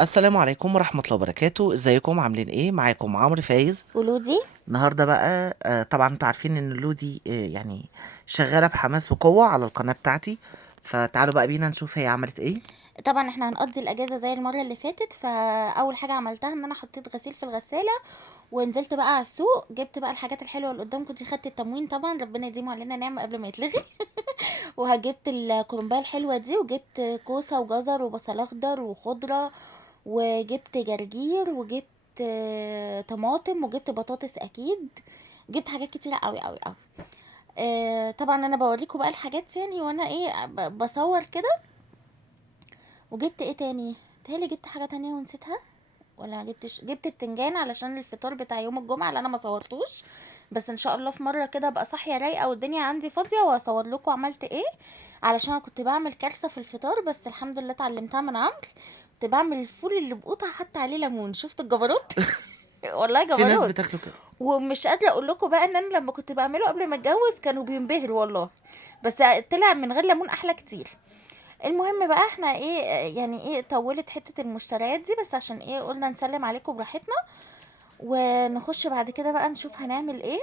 السلام عليكم ورحمة الله وبركاته، ازيكم عاملين ايه؟ معاكم عمرو فايز. ولودي. النهارده بقى طبعا انتوا عارفين ان لودي يعني شغالة بحماس وقوة على القناة بتاعتي. فتعالوا بقى بينا نشوف هي عملت ايه. طبعا احنا هنقضي الاجازه زي المره اللي فاتت، فاول حاجه عملتها ان انا حطيت غسيل في الغساله، ونزلت بقى على السوق، جبت بقى الحاجات الحلوه اللي قدامكم دي، خدت التموين طبعا، ربنا يديمه علينا نعمه قبل ما يتلغي. وجبت الكرنبايه الحلوه دي، وجبت كوسه وجزر وبصل اخضر وخضره، وجبت جرجير، وجبت طماطم، وجبت بطاطس اكيد. جبت حاجات كتيره قوي قوي قوي. طبعا انا بوريكم بقى الحاجات يعني، وانا ايه بصور كده. وجبت ايه تاني؟ تهيألي جبت حاجة تانية ونسيتها، ولا ما جبتش. جبت بتنجان علشان الفطار بتاع يوم الجمعة اللي انا ما صورتوش، بس ان شاء الله في مرة كده ابقى صاحية رايقة والدنيا عندي فاضية واصور لكم عملت ايه. علشان انا كنت بعمل كارثة في الفطار، بس الحمد لله اتعلمتها من عمرو. كنت بعمل الفول اللي بقوطة حتى عليه ليمون، شفت الجبروت؟ والله في ناس جبروت. بتاكله كده. ومش قادرة اقول لكم بقى ان انا لما كنت بعمله قبل ما اتجوز كانوا بينبهروا والله، بس طلع من غير ليمون احلى كتير. المهم بقى احنا ايه، يعني ايه طولت حتة المشتريات دي، بس عشان ايه قلنا نسلم عليكم براحتنا، ونخش بعد كده بقى نشوف هنعمل ايه.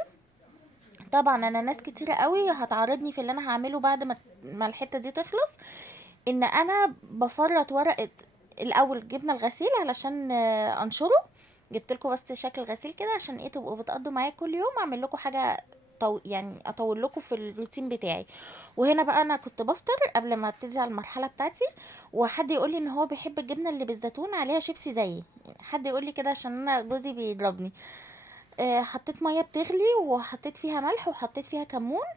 طبعا انا ناس كتيرة قوي هتعارضني في اللي انا هعمله بعد ما الحتة دي تخلص، ان انا بفرط ورقة. الاول جبنا الغسيل علشان انشره. جبت لكم بس شكل غسيل كده عشان ايه تبقوا بتقضوا معايا كل يوم اعمل لكم حاجه، يعني اطول لكم في الروتين بتاعي. وهنا بقى انا كنت بفطر قبل ما ابتدي على المرحله بتاعتي، وحد يقول لي ان هو بيحب الجبنه اللي بالزيتون عليها شيبسي زيي، حد يقول لي كده عشان انا جوزي بيضربني. حطيت ميه بتغلي وحطيت فيها ملح وحطيت فيها كمون.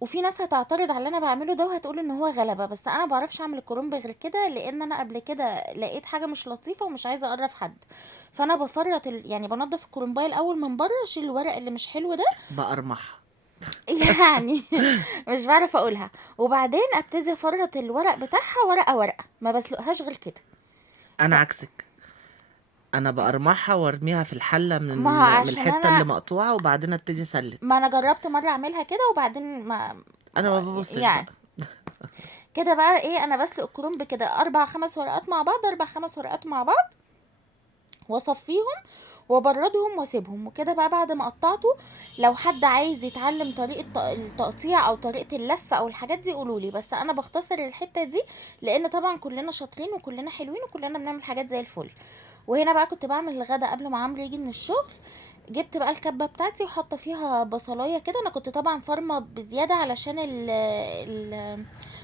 وفي ناس هتعترض على اللي انا بعمله ده وهتقول ان هو غلبة، بس انا بعرفش اعمل الكرنب غير كده، لان انا قبل كده لقيت حاجة مش لطيفة ومش عايزة اقرف حد. فانا بفرط يعني بنضف الكرنباية الاول من بره، اشيل الورق اللي مش حلو ده. بقرمح. يعني مش بعرف اقولها. وبعدين ابتدي افرط الورق بتاعها ورقة ورقة، ما بسلقهاش غير كده. انا عكسك. انا بقرمحها وارميها في الحلة ما هو من عشان الحتة اللي انا، مقطوعة وبعدين ابتدي اسلك. ما انا جربت مرة اعملها كده وبعدين ما، انا ما ببصش يعني بقى. كده بقى ايه، انا بسلق الكرنب كده اربع خمس ورقات مع بعض، اربع خمس ورقات مع بعض، واصفيهم وابردهم واسيبهم. وكده بقى بعد ما قطعته، لو حد عايز يتعلم طريقه التقطيع او طريقه اللف او الحاجات دي قولولي، بس انا بختصر الحته دي، لان طبعا كلنا شاطرين وكلنا حلوين وكلنا بنعمل حاجات زي الفل. وهنا بقى كنت بعمل الغدا قبل ما عمرو يجي من الشغل. جبت بقى الكبه بتاعتي وحاطه فيها بصلايه كده، انا كنت طبعا فارمه بزياده علشان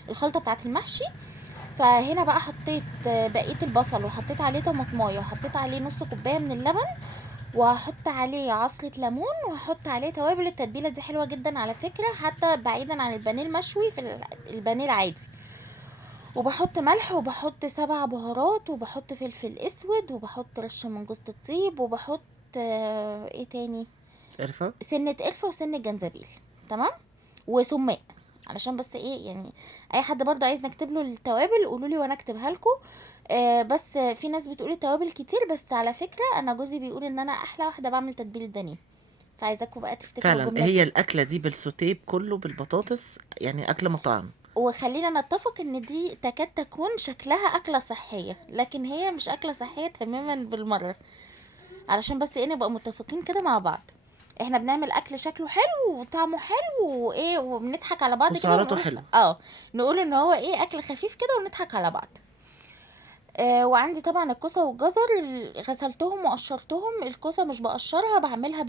الخلطه بتاعت المحشي. فهنا بقى حطيت بقيه البصل، وحطيت عليه طماطمايه، وحطيت عليه نص كوبايه من اللبن، وهحط عليه عصرة ليمون، وهحط عليه توابل. التتبيلة دي حلوة جدا على فكرة، حتى بعيدا عن البانيه المشوي، في البانيه العادي. وبحط ملح، وبحط 7 بهارات، وبحط فلفل اسود، وبحط رشة من جوز الطيب، وبحط ايه تاني، عارفة. سنة قرفة وسنة جنزبيل. تمام. وسماق، علشان بس ايه يعني، اي حد برضه عايز نكتب له التوابل قولوا لي وانا اكتبها لكم. بس في ناس بتقول التوابل كتير، بس على فكرة انا جوزي بيقول ان انا احلى واحدة بعمل تتبيل بانيه، فعايزاكم بقى تفتكروا فعلا الجملة هي دي. الاكلة دي بالسوتيه كله بالبطاطس يعني اكل مطاعم. وخلينا نتفق ان دي تكاد تكون شكلها اكلة صحية، لكن هي مش اكلة صحية تماما بالمرة، علشان بس ايه نبقى متفقين كده مع بعض. احنا بنعمل اكل شكله حلو وطعمه حلو وايه، وبنضحك على بعض كده وسعراته ونقول حلوة. نقول ان هو ايه اكل خفيف كده ونضحك على بعض. وعندي طبعا الكوسه والجزر، غسلتهم وقشرتهم. الكوسه مش بقشرها، بعملها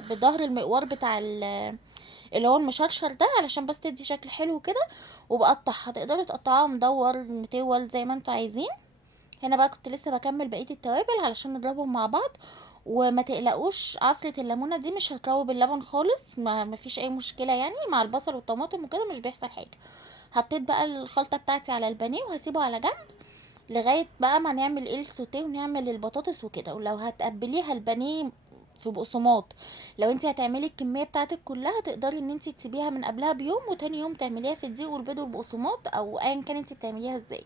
بظهر المقوار بتاع اللي هو المشرشر ده، علشان بس تدي شكل حلو كده. وبقطعها، تقدروا تقطعوها مدور متول زي ما انتوا عايزين. هنا بقى كنت لسه بكمل بقيه التوابل علشان نضربهم مع بعض. وما تقلقوش، عصرة الليمونة دي مش هتروب اللبن خالص، ما فيش اي مشكلة يعني، مع البصل والطماطم وكده مش بيحصل حاجة. حطيت بقى الخلطة بتاعتي على البانيه وهسيبه على جنب، لغاية بقى ما نعمل ايه السوتيه ونعمل البطاطس وكده. ولو هتقبليها البانيه في بقسماط، لو انت هتعملي الكمية بتاعتك كلها تقدري ان انت تسيبيها من قبلها بيوم، وتاني يوم تعمليها في الدقيق والبيض والبقسماط، او ايا كان انت بتعمليها ازاي.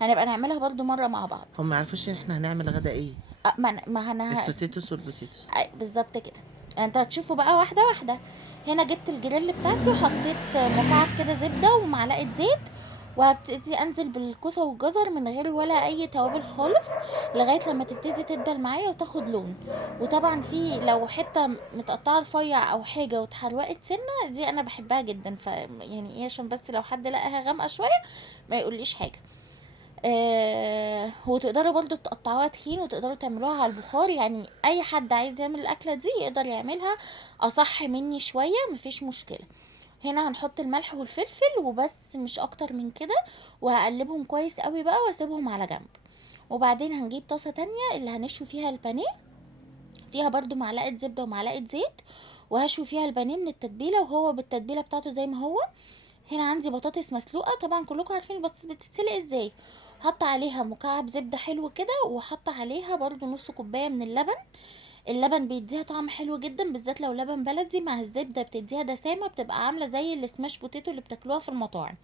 هنبقى نعملها برضو مرة مع بعض. هم ما يعرفوش ان احنا هنعمل غدا ايه. ما انا السوتيتوس والبوتيتوس. بالظبط كده. انت هتشوفوا بقى واحده واحده. هنا جبت الجريل بتاعتي وحطيت مكعب كده زبده ومعلقه زيت، وهابتدي انزل بالكوسه والجزر من غير ولا اي توابل خالص لغايه لما تبتدي تدبل معايا وتاخد لون. وطبعا في لو حته متقطعه رفيع او حاجه واتحرقت سنه دي انا بحبها جدا، يعني ايه عشان بس لو حد لقاها غامقه شويه ما يقوليش حاجه. وتقدروا برضو تقطعوها تخين وتقدروا تعملوها على البخار، يعني اي حد عايز يعمل الاكله دي يقدر يعملها اصح مني شويه، مفيش مشكله. هنا هنحط الملح والفلفل وبس، مش اكتر من كده. وهقلبهم كويس قوي بقى واسيبهم على جنب. وبعدين هنجيب طاسه تانية اللي هنشوي فيها البانيه، فيها برضو معلقه زبده ومعلقه زيت، وهشوي فيها البانيه من التتبيله وهو بالتتبيله بتاعته زي ما هو. هنا عندي بطاطس مسلوقه، طبعا كلكم عارفين البطاطس بتتسلق ازاي. حط عليها مكعب زبده حلو كده، وحط عليها برضو نص كوبايه من اللبن. اللبن بيديها طعم حلو جدا، بالذات لو لبن بلدي مع الزبده بتديها دسامه، بتبقى عامله زي السماش بوتيتو اللي بتاكلوها في المطاعم.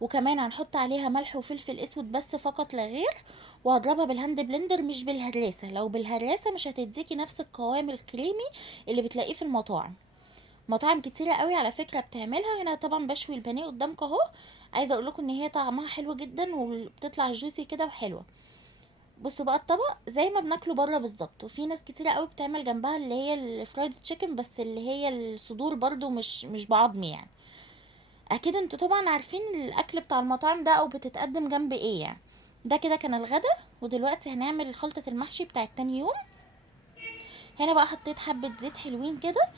وكمان هنحط عليها ملح وفلفل اسود بس فقط لا غير. وهضربها بالهاند بلندر مش بالهراسه، لو بالهراسه مش هتديكي نفس القوام الكريمي اللي بتلاقيه في المطاعم. مطاعم كتيرة قوي على فكرة بتعملها. هنا طبعا بشوي البانيه قدامك اهو. عايزة اقول لكم ان هي طعمها حلو جدا وبتطلع جوسي كده وحلوة. بصوا بقى الطبق زي ما بناكله بره بالظبط، وفي ناس كتيرة قوي بتعمل جنبها اللي هي الفرايد تشيكن، بس اللي هي الصدور برضو مش بعظم يعني. اكيد انتوا طبعا عارفين الاكل بتاع المطاعم ده او بتتقدم جنب ايه يعني. ده كده كان الغدا. ودلوقتي هنعمل خلطة المحشي بتاع تاني يوم. هنا بقى حطيت حبة زيت حلوين كده.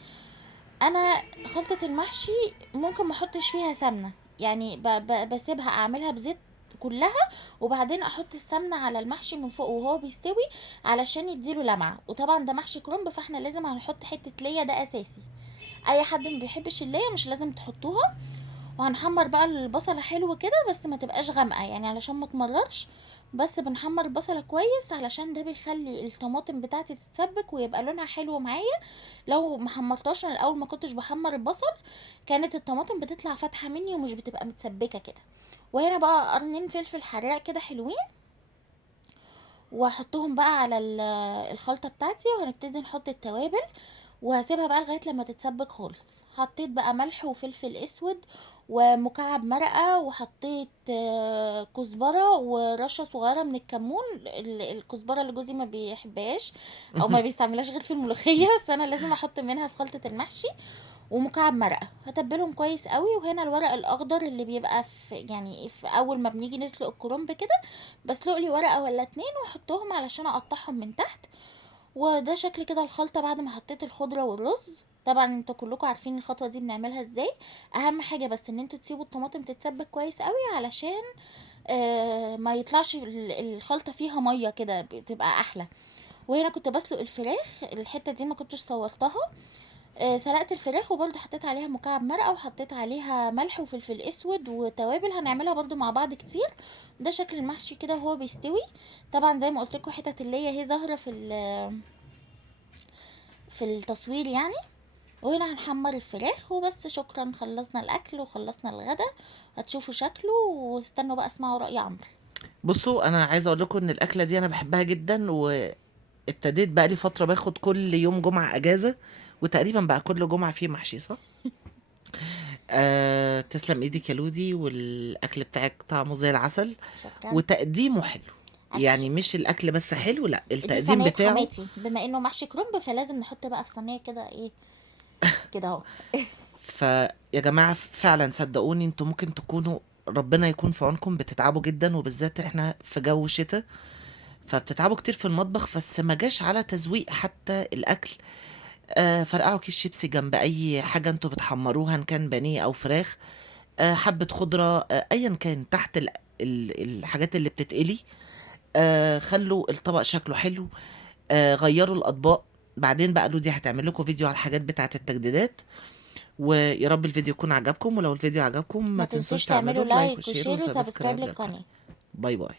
انا خلطة المحشي ممكن ما احطش فيها سمنة، يعني بسيبها اعملها بزيت كلها، وبعدين احط السمنة على المحشي من فوق وهو بيستوي علشان يديله لمعة. وطبعا ده محشي كرنب فاحنا لازم هنحط حتة ليا، ده اساسي. اي حد ما بيحبش الليا مش لازم تحطوها. وهنحمر بقى البصلة حلو كده بس ما تبقاش غامقة يعني علشان ما تمررش. بس بنحمر البصلة كويس علشان ده بيخلي الطماطم بتاعتي تتسبك ويبقى لونها حلو معايا. لو ما حمرتهاش انا الاول ما كنتش بحمر البصل، كانت الطماطم بتطلع فاتحة مني ومش بتبقى متسبكة كده. وهنا بقى قرنين فلفل حراق كده حلوين، واحطهم بقى على الخلطة بتاعتي، وهنبتدي نحط التوابل. وهسيبها بقى لغايه لما تتسبك خالص. حطيت بقى ملح وفلفل اسود ومكعب مرقه، وحطيت كزبره ورشه صغيره من الكمون. الكزبره اللي جوزي ما بيحبهاش او ما بيستعملهاش غير في الملوخيه بس انا لازم احط منها في خلطه المحشي. ومكعب مرقه هتبلهم كويس قوي. وهنا الورق الاخضر اللي بيبقى في يعني في اول ما بنيجي نسلق الكرنب كده، بسلق لي ورقه ولا اتنين واحطهم علشان اقطعهم من تحت. وده شكل كده الخلطة بعد ما حطيت الخضرة والرز. طبعا انتوا كلكم عارفين الخطوة دي بنعملها ازاي. اهم حاجة بس ان انتوا تسيبوا الطماطم تتسبك كويس قوي علشان ما يطلعش الخلطة فيها مية كده بتبقى احلى. وهنا كنت بسلق الفراخ، الحتة دي ما كنتش صورتها. سلقت الفراخ وبرضو حطيت عليها مكعب مرقة وحطيت عليها ملح وفلفل اسود وتوابل هنعملها برضو مع بعض كتير. ده شكل المحشي كده وهو بيستوي. طبعا زي ما قلت لكم حتت اللي هي ظاهرة في التصوير يعني. وهنا هنحمر الفراخ وبس. شكرا، خلصنا الاكل وخلصنا الغدا. هتشوفوا شكله واستنوا بقى اسمعوا رأي عمرو. بصوا انا عايزه اقول لكم ان الاكله دي انا بحبها جدا، وابتديت بقى لي فتره باخد كل يوم جمعه اجازه، وتقريبا بقى كل جمعه فيه محشي، صح؟ تسلم ايدك يا لودي، والاكل بتاعك طعمه زي العسل شكرا. وتقديمه حلو. الف يعني شكر. مش الاكل بس حلو، لا دي التقديم صينية بتاعه. حماتي، بما انه محشي كرنب فلازم نحط بقى في صينية كده ايه كده اهو. فيا جماعة فعلا صدقوني انتوا ممكن تكونوا، ربنا يكون في عونكم، بتتعبوا جدا، وبالذات احنا في جو شتاء فبتتعبوا كتير في المطبخ، بس ما جاش على تزويق حتى الاكل. فرقعوا كيس شيبسي جنب اي حاجة انتوا بتحمروها، ان كان بانيه او فراخ، حبة خضرة، ايا كان تحت الحاجات اللي بتتقلي. خلوا الطبق شكله حلو. غيروا الاطباق. بعدين بقى لودي هتعمل لكم فيديو على الحاجات بتاعة التجديدات. ويا رب الفيديو يكون عجبكم، ولو الفيديو عجبكم ما ما تنسوش تنسوش تعملوا تعملوا لايك لايك وشير وشير وسبسكرايب وسبسكرايب للقناة. للقناة. باي باي.